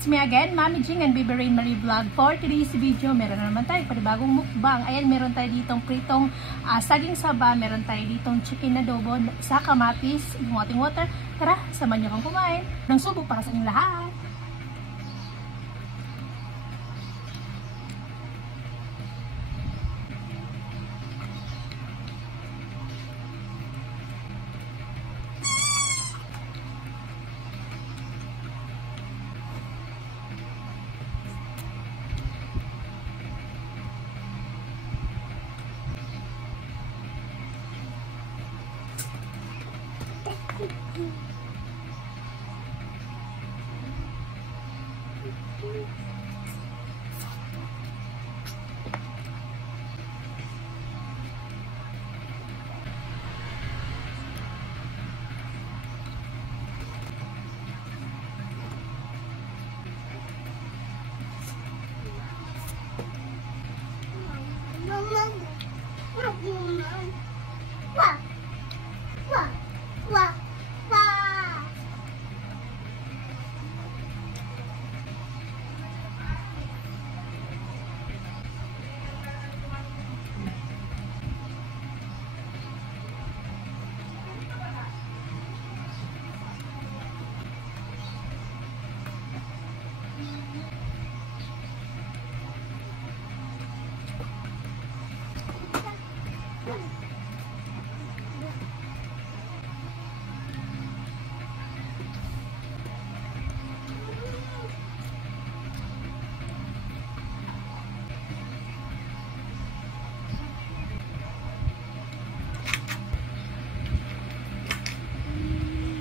It's me again, Mami Jing and Baby Rain Marie Vlog. For today's video, meron na naman tayo panibagong mukbang. Ayan, meron tayo ditong pritong saging saba, meron tayo ditong chicken adobo sa kamatis, yung ating water. Tara, samahan niyo kang kumain ng subo para sa inyong lahat.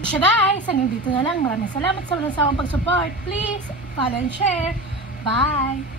Siya guys, hanggang dito na lang. Maraming salamat sa walang sawang pag-support. Please, follow and share. Bye!